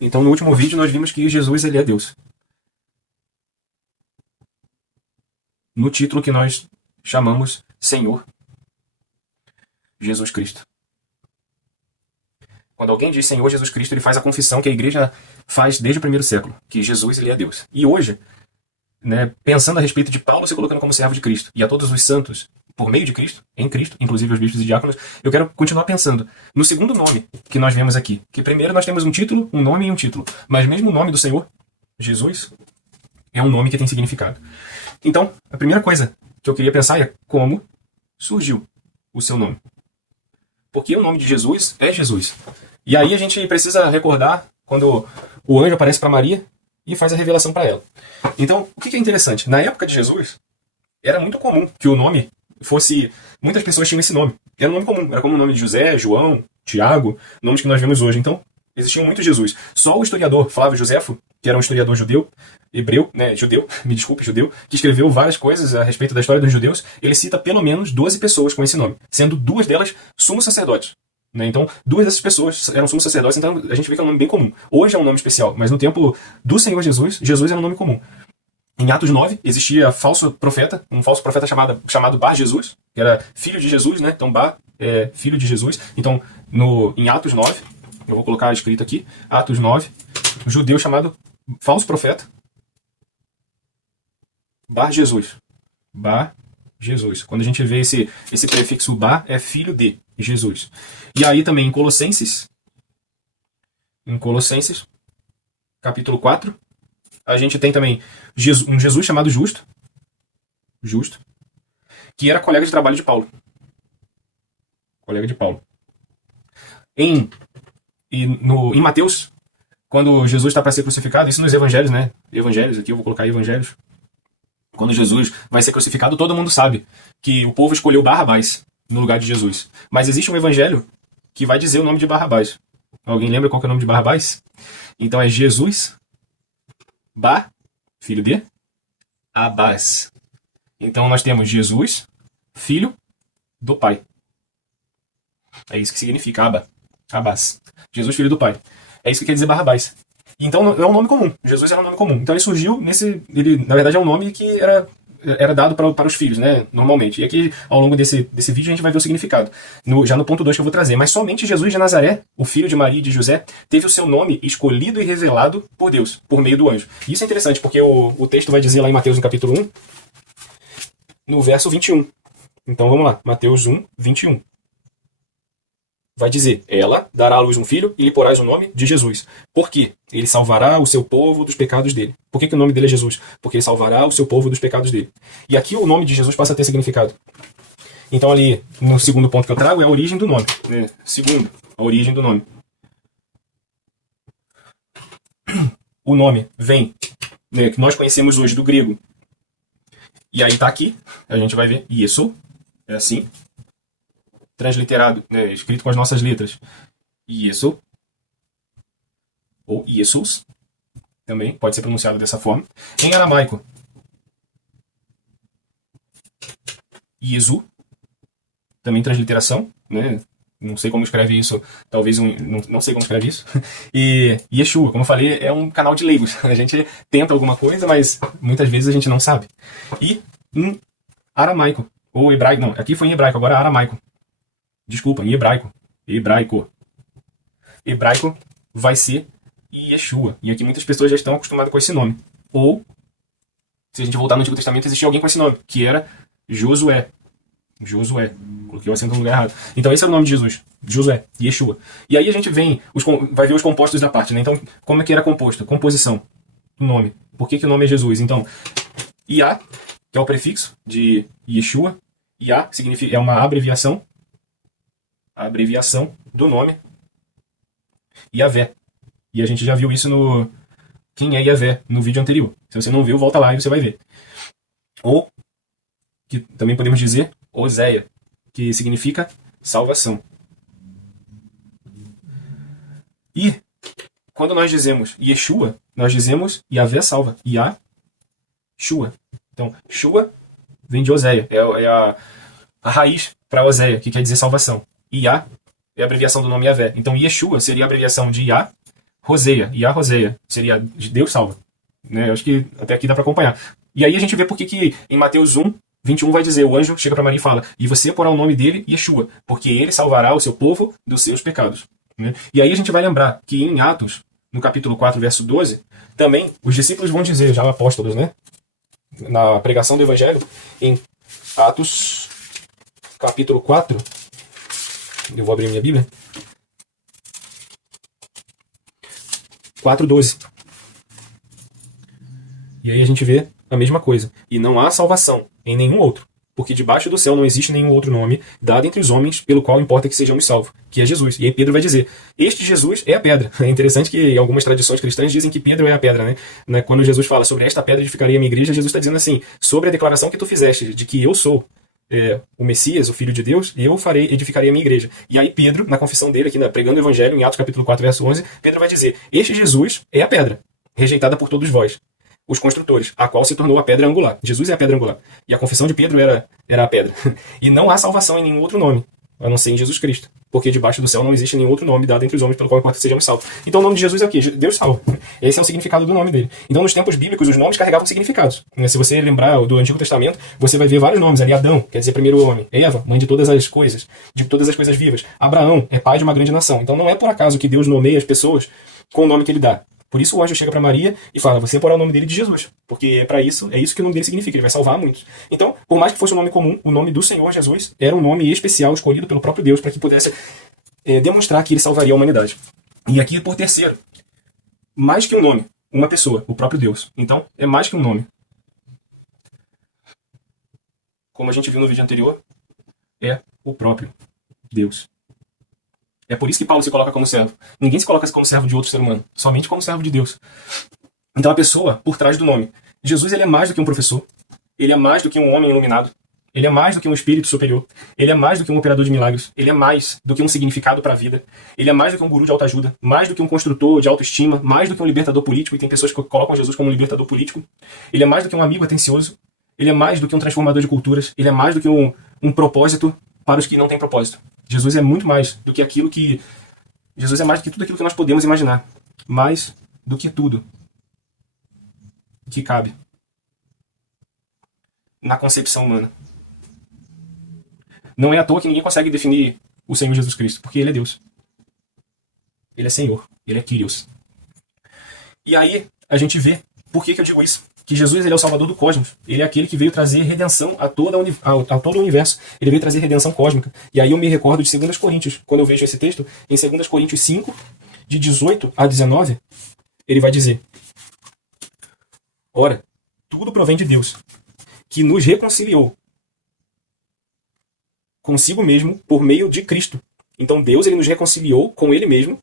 Então, no último vídeo, nós vimos que Jesus ele é Deus. No título que nós chamamos Senhor Jesus Cristo. Quando alguém diz Senhor Jesus Cristo, ele faz a confissão que a igreja faz desde o primeiro século, que Jesus ele é Deus. E hoje, né, pensando a respeito de Paulo se colocando como servo de Cristo e a todos os santos por meio de Cristo, em Cristo, inclusive os bispos e diáconos, eu quero continuar pensando no segundo nome que nós vemos aqui. Que primeiro nós temos um título, um nome e um título. Mas mesmo o nome do Senhor, Jesus, é um nome que tem significado. Então, a primeira coisa que eu queria pensar é como surgiu o seu nome. Porque o nome de Jesus é Jesus. E aí a gente precisa recordar quando o anjo aparece para Maria e faz a revelação para ela. Então, o que é interessante? Na época de Jesus, era muito comum que o nome fosse... Muitas pessoas tinham esse nome. Era um nome comum. Era como o nome de José, João, Tiago, nomes que nós vemos hoje. Então, existiam muitos Jesus. Só o historiador Flávio Joséfo, que era um historiador judeu, judeu, que escreveu várias coisas a respeito da história dos judeus, ele cita pelo menos 12 pessoas com esse nome, sendo 2 delas sumos sacerdotes. Né? Então, 2 dessas pessoas eram sumos sacerdotes, então a gente vê que é um nome bem comum. Hoje é um nome especial, mas no tempo do Senhor Jesus, Jesus era um nome comum. Em Atos 9, existia um falso profeta chamado Bar Jesus, que era filho de Jesus, né? Então, Bar é filho de Jesus. Então, em Atos 9, eu vou colocar escrito aqui, Atos 9, um judeu chamado falso profeta, Bar Jesus. Bar Jesus. Quando a gente vê esse prefixo Bar, é filho de Jesus. E aí também em Colossenses, capítulo 4, a gente tem também um Jesus chamado Justo, que era colega de trabalho de Paulo. Colega de Paulo. Em Mateus, quando Jesus está para ser crucificado, isso nos evangelhos, né? Evangelhos, aqui eu vou colocar evangelhos. Quando Jesus vai ser crucificado, todo mundo sabe que o povo escolheu Barrabás no lugar de Jesus. Mas existe um evangelho que vai dizer o nome de Barrabás. Alguém lembra qual que é o nome de Barrabás? Então é Jesus, filho de Abás. Então nós temos Jesus, filho do Pai. É isso que significa Abás. Jesus, filho do Pai. É isso que quer dizer Barrabás. Então não é um nome comum. Jesus era um nome comum. Então ele surgiu na verdade é um nome que era dado para os filhos, né? Normalmente. E aqui, ao longo desse vídeo, a gente vai ver o significado. Já no ponto 2 que eu vou trazer. Mas somente Jesus de Nazaré, o filho de Maria e de José, teve o seu nome escolhido e revelado por Deus, por meio do anjo. E isso é interessante, porque o texto vai dizer lá em Mateus, no capítulo 1, no verso 21. Então vamos lá. Mateus 1, 21. Vai dizer, ela dará à luz um filho e lhe porás o nome de Jesus. Por quê? Ele salvará o seu povo dos pecados dele. Por que o nome dele é Jesus? Porque ele salvará o seu povo dos pecados dele. E aqui o nome de Jesus passa a ter significado. Então ali, no segundo ponto que eu trago, é a origem do nome. Segundo, a origem do nome. O nome vem, que nós conhecemos hoje do grego. E aí tá aqui, a gente vai ver, Iesu, é assim. Transliterado, escrito com as nossas letras. Iesu, ou Iesus, também pode ser pronunciado dessa forma. Em aramaico, Iesu, também transliteração, né? Não sei como escreve isso, talvez não sei como escreve isso. E Yeshua, como eu falei, é um canal de leigos. A gente tenta alguma coisa, mas muitas vezes a gente não sabe. E em aramaico, ou hebraico, não, aqui foi em hebraico, agora aramaico. Desculpa, em hebraico. Hebraico vai ser Yeshua. E aqui muitas pessoas já estão acostumadas com esse nome. Ou, se a gente voltar no Antigo Testamento, existia alguém com esse nome, que era Josué. Coloquei o acento no lugar errado. Então esse é o nome de Jesus. Josué, Yeshua. E aí a gente vai ver os compostos da parte, né? Então, como é que era composto? Composição. O nome. Por que o nome é Jesus? Então, Iá, que é o prefixo de Yeshua. Iá é uma abreviação. A abreviação do nome Yavé. E a gente já viu isso no Quem é Yavé, no vídeo anterior. Se você não viu, volta lá e você vai ver. Ou, que também podemos dizer, Oséia, que significa salvação. E, quando nós dizemos Yeshua, nós dizemos Yavé salva. Shua. Então, Shua vem de Oséia. É a raiz para Oséia, que quer dizer salvação. Iá é a abreviação do nome Yavé. Então, Yeshua seria a abreviação de Iá, Roseia, e a Roseia seria de Deus salva. Né? Eu acho que até aqui dá para acompanhar. E aí a gente vê porque que em Mateus 1:21 vai dizer, o anjo chega para Maria e fala, e você porá o nome dele Yeshua, porque ele salvará o seu povo dos seus pecados. Né? E aí a gente vai lembrar que em Atos, no capítulo 4, verso 12, também os discípulos vão dizer, já apóstolos, né? Na pregação do evangelho, em Atos, capítulo 4, eu vou abrir minha Bíblia, 4:12. E aí a gente vê a mesma coisa. E não há salvação em nenhum outro, porque debaixo do céu não existe nenhum outro nome dado entre os homens pelo qual importa que sejamos salvos, que é Jesus. E aí Pedro vai dizer, este Jesus é a pedra. É interessante que algumas tradições cristãs dizem que Pedro é a pedra, né? Quando Jesus fala sobre esta pedra edificaria a minha igreja, Jesus está dizendo assim, sobre a declaração que tu fizeste de que eu sou o Messias, o Filho de Deus, eu edificaria a minha igreja. E aí Pedro, na confissão dele, aqui pregando o Evangelho, em Atos capítulo 4, verso 11, Pedro vai dizer, este Jesus é a pedra, rejeitada por todos vós, os construtores, a qual se tornou a pedra angular. Jesus é a pedra angular. E a confissão de Pedro era a pedra. E não há salvação em nenhum outro nome, a não ser em Jesus Cristo. Porque debaixo do céu não existe nenhum outro nome dado entre os homens pelo qual importa que sejamos salvos. Então o nome de Jesus é o quê? Deus salva. Esse é o significado do nome dele. Então nos tempos bíblicos os nomes carregavam significados. Se você lembrar do Antigo Testamento, você vai ver vários nomes ali. Adão, quer dizer primeiro homem. Eva, mãe de todas as coisas. De todas as coisas vivas. Abraão, é pai de uma grande nação. Então não é por acaso que Deus nomeia as pessoas com o nome que ele dá. Por isso o anjo chega para Maria e fala, você porá o nome dele de Jesus, porque é isso que o nome dele significa, ele vai salvar muitos. Então, por mais que fosse um nome comum, o nome do Senhor Jesus era um nome especial, escolhido pelo próprio Deus, para que pudesse demonstrar que ele salvaria a humanidade. E aqui, por terceiro, mais que um nome, uma pessoa, o próprio Deus. Então, é mais que um nome. Como a gente viu no vídeo anterior, é o próprio Deus. É por isso que Paulo se coloca como servo. Ninguém se coloca como servo de outro ser humano, somente como servo de Deus. Então a pessoa por trás do nome. Jesus, ele é mais do que um professor. Ele é mais do que um homem iluminado. Ele é mais do que um espírito superior. Ele é mais do que um operador de milagres. Ele é mais do que um significado para a vida. Ele é mais do que um guru de autoajuda. Mais do que um construtor de autoestima. Mais do que um libertador político. E tem pessoas que colocam Jesus como um libertador político. Ele é mais do que um amigo atencioso. Ele é mais do que um transformador de culturas. Ele é mais do que um propósito para os que não têm propósito. Jesus é muito mais do que aquilo que... Jesus é mais do que tudo aquilo que nós podemos imaginar. Mais do que tudo que cabe na concepção humana. Não é à toa que ninguém consegue definir o Senhor Jesus Cristo, porque ele é Deus. Ele é Senhor. Ele é Kyrios. E aí a gente vê por que eu digo isso. Que Jesus, ele é o salvador do cosmos. Ele é aquele que veio trazer redenção a todo o universo. Ele veio trazer redenção cósmica. E aí eu me recordo de 2 Coríntios, quando eu vejo esse texto, em 2 Coríntios 5, de 18 a 19, ele vai dizer, ora, tudo provém de Deus, que nos reconciliou consigo mesmo por meio de Cristo. Então Deus, ele nos reconciliou com ele mesmo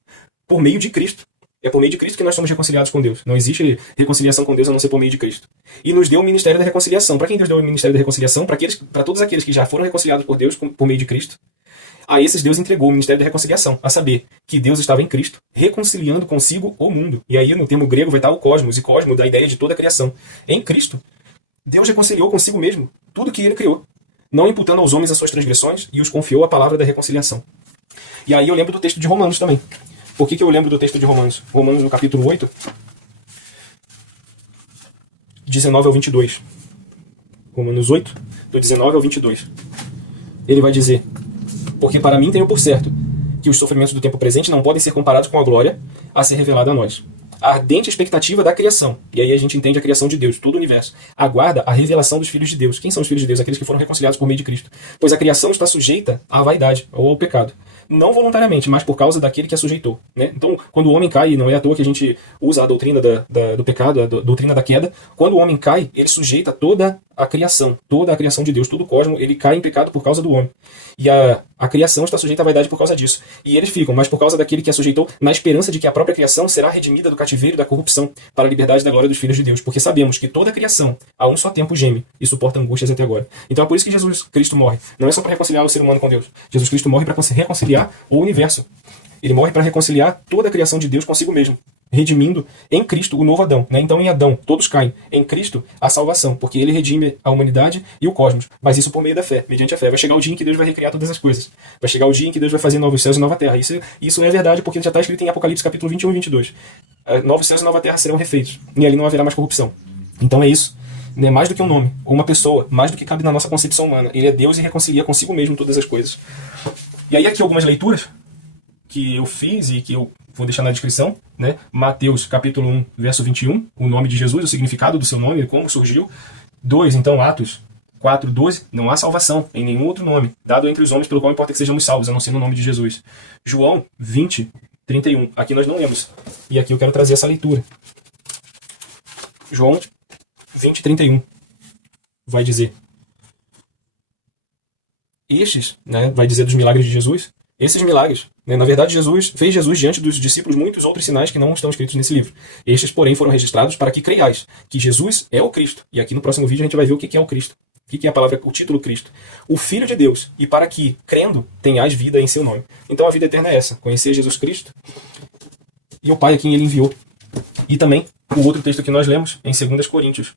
por meio de Cristo. É por meio de Cristo que nós somos reconciliados com Deus. Não existe reconciliação com Deus a não ser por meio de Cristo. E nos deu o ministério da reconciliação. Para quem Deus deu o ministério da reconciliação? Para todos aqueles que já foram reconciliados por Deus por meio de Cristo. A esses Deus entregou o ministério da reconciliação. A saber, que Deus estava em Cristo, reconciliando consigo o mundo. E aí no termo grego vai estar o cosmos. E cosmo dá a ideia de toda a criação. Em Cristo, Deus reconciliou consigo mesmo tudo que ele criou. Não imputando aos homens as suas transgressões e os confiou a palavra da reconciliação. E aí eu lembro do texto de Romanos também. Por que eu lembro do texto de Romanos? Romanos no capítulo 8, 19 ao 22. Romanos 8, do 19 ao 22. Ele vai dizer, porque para mim tenho por certo que os sofrimentos do tempo presente não podem ser comparados com a glória a ser revelada a nós. A ardente expectativa da criação, e aí a gente entende a criação de Deus, todo o universo, aguarda a revelação dos filhos de Deus. Quem são os filhos de Deus? Aqueles que foram reconciliados por meio de Cristo. Pois a criação está sujeita à vaidade, ou ao pecado. Não voluntariamente, mas por causa daquele que a sujeitou. Né? Então, quando o homem cai, não é à toa que a gente usa a doutrina do pecado, a doutrina da queda. Quando o homem cai, ele sujeita toda a criação de Deus, todo o cosmos, ele cai em pecado por causa do homem. E a criação está sujeita à vaidade por causa disso. E eles ficam, mas por causa daquele que a sujeitou, na esperança de que a própria criação será redimida do cativeiro e da corrupção, para a liberdade da glória dos filhos de Deus. Porque sabemos que toda a criação, a um só tempo, geme e suporta angústias até agora. Então é por isso que Jesus Cristo morre. Não é só para reconciliar o ser humano com Deus. Jesus Cristo morre para reconciliar o universo. Ele morre para reconciliar toda a criação de Deus consigo mesmo. redimindo em Cristo o novo Adão. Né? Então, em Adão, todos caem. Em Cristo, a salvação, porque ele redime a humanidade e o cosmos. Mas isso por meio da fé, mediante a fé. Vai chegar o dia em que Deus vai recriar todas as coisas. Vai chegar o dia em que Deus vai fazer novos céus e nova terra. Isso é verdade, porque já está escrito em Apocalipse capítulo 21 e 22. Novos céus e nova terra serão refeitos. E ali não haverá mais corrupção. Então é isso. É mais do que um nome, ou uma pessoa, mais do que cabe na nossa concepção humana. Ele é Deus e reconcilia consigo mesmo todas as coisas. E aí aqui algumas leituras que eu fiz e que eu vou deixar na descrição, né? Mateus capítulo 1, verso 21, o nome de Jesus, o significado do seu nome, como surgiu. 2, então, Atos 4, 12, não há salvação em nenhum outro nome, dado entre os homens pelo qual importa que sejamos salvos, a não ser no nome de Jesus. João 20, 31, aqui nós não lemos. E aqui eu quero trazer essa leitura. João 20, 31, vai dizer... Estes, né, vai dizer dos milagres de Jesus, esses milagres, né, na verdade fez Jesus diante dos discípulos muitos outros sinais que não estão escritos nesse livro. Estes, porém, foram registrados para que creiais que Jesus é o Cristo. E aqui no próximo vídeo a gente vai ver o que é o Cristo. O que é a palavra, o título Cristo? O Filho de Deus. E para que, crendo, tenhais vida em seu nome. Então a vida eterna é essa, conhecer Jesus Cristo e o Pai a quem ele enviou. E também o outro texto que nós lemos em 2 Coríntios,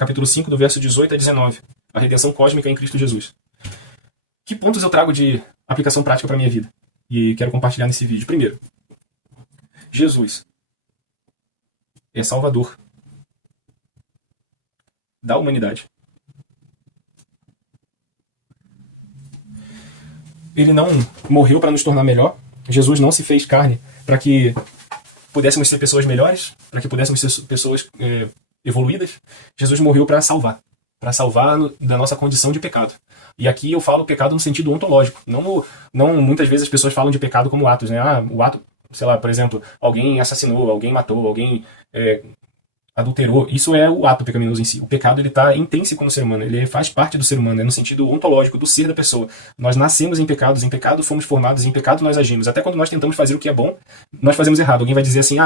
capítulo 5, do verso 18 a 19. A redenção cósmica em Cristo Jesus. Que pontos eu trago de aplicação prática para a minha vida? E quero compartilhar nesse vídeo. Primeiro, Jesus é Salvador da humanidade. Ele não morreu para nos tornar melhor. Jesus não se fez carne para que pudéssemos ser pessoas melhores, para que pudéssemos ser pessoas evoluídas. Jesus morreu para salvar da nossa condição de pecado. E aqui eu falo pecado no sentido ontológico. Não muitas vezes as pessoas falam de pecado como atos, né? O ato, sei lá, por exemplo, alguém assassinou, alguém matou, alguém adulterou. Isso é o ato pecaminoso em si. O pecado, ele está intrínseco no ser humano, ele faz parte do ser humano, é no sentido ontológico, do ser da pessoa. Nós nascemos em pecado fomos formados, em pecado nós agimos. Até quando nós tentamos fazer o que é bom, nós fazemos errado. Alguém vai dizer assim,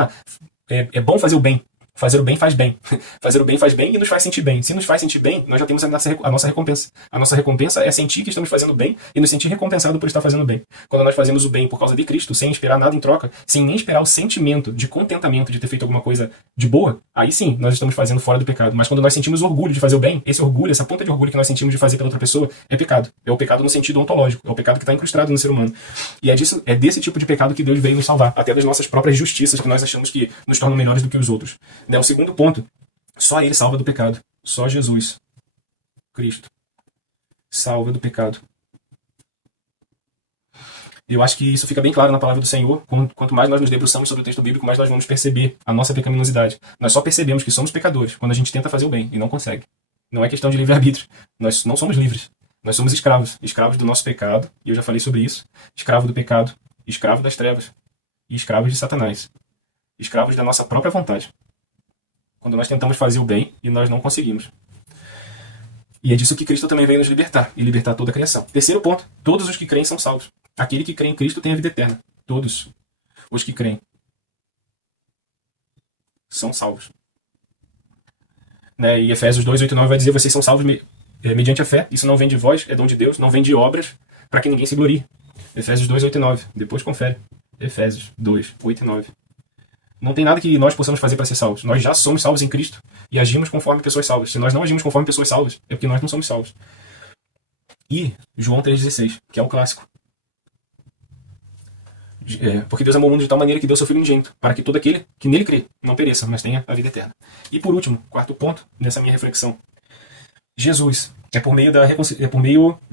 é bom fazer o bem. Fazer o bem faz bem. Fazer o bem faz bem e nos faz sentir bem. Se nos faz sentir bem, nós já temos a nossa recompensa. A nossa recompensa é sentir que estamos fazendo bem e nos sentir recompensados por estar fazendo bem. Quando nós fazemos o bem por causa de Cristo, sem esperar nada em troca, sem nem esperar o sentimento de contentamento de ter feito alguma coisa de boa, aí sim, nós estamos fazendo fora do pecado. Mas quando nós sentimos orgulho de fazer o bem, esse orgulho, essa ponta de orgulho que nós sentimos de fazer pela outra pessoa, é pecado. É o pecado no sentido ontológico. É o pecado que está incrustado no ser humano. E é desse tipo de pecado que Deus veio nos salvar. Até das nossas próprias justiças que nós achamos que nos tornam melhores do que os outros. O segundo ponto, só ele salva do pecado. Só Jesus Cristo salva do pecado. Eu acho que isso fica bem claro na palavra do Senhor. Quanto mais nós nos debruçamos sobre o texto bíblico, mais nós vamos perceber a nossa pecaminosidade. Nós só percebemos que somos pecadores quando a gente tenta fazer o bem e não consegue. Não é questão de livre-arbítrio. Nós não somos livres. Nós somos escravos. Escravos do nosso pecado. E eu já falei sobre isso. Escravo do pecado. Escravo das trevas. E escravos de Satanás. Escravos da nossa própria vontade. Quando nós tentamos fazer o bem e nós não conseguimos. E é disso que Cristo também veio nos libertar, e libertar toda a criação. Terceiro ponto, todos os que creem são salvos. Aquele que crê em Cristo tem a vida eterna. Todos os que creem são salvos. Né? E Efésios 2, 8 e 9 vai dizer, vocês são salvos mediante a fé, isso não vem de vós, é dom de Deus, não vem de obras, para que ninguém se glorie. Efésios 2, 8 e 9, depois confere. Efésios 2, 8 e 9. Não tem nada que nós possamos fazer para ser salvos. Nós já somos salvos em Cristo e agimos conforme pessoas salvas. Se nós não agimos conforme pessoas salvas, é porque nós não somos salvos. E João 3,16, que é o clássico. Porque Deus amou o mundo de tal maneira que deu seu Filho unigênito, para que todo aquele que nele crê não pereça, mas tenha a vida eterna. E por último, quarto ponto nessa minha reflexão. Jesus, por meio da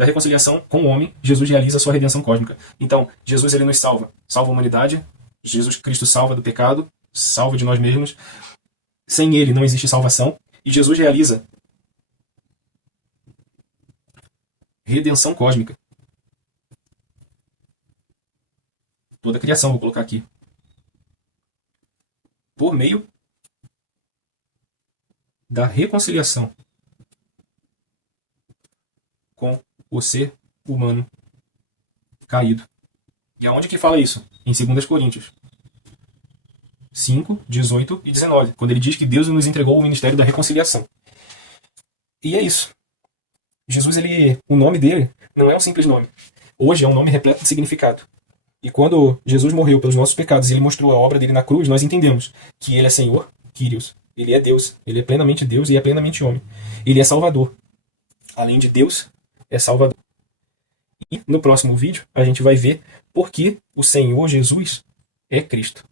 reconciliação com o homem, Jesus realiza a sua redenção cósmica. Então, Jesus ele nos salva a humanidade, Jesus Cristo salva do pecado, salva de nós mesmos. Sem ele não existe salvação. E Jesus realiza redenção cósmica. Toda a criação, vou colocar aqui. Por meio da reconciliação com o ser humano caído. E aonde que fala isso? Em 2 Coríntios 5, 18 e 19, quando ele diz que Deus nos entregou o ministério da reconciliação. E é isso. Jesus, o nome dele não é um simples nome. Hoje é um nome repleto de significado. E quando Jesus morreu pelos nossos pecados e ele mostrou a obra dele na cruz, nós entendemos que ele é Senhor, Kyrios. Ele é Deus. Ele é plenamente Deus e é plenamente homem. Ele é Salvador. Além de Deus, é Salvador. E no próximo vídeo a gente vai ver por que o Senhor Jesus é Cristo.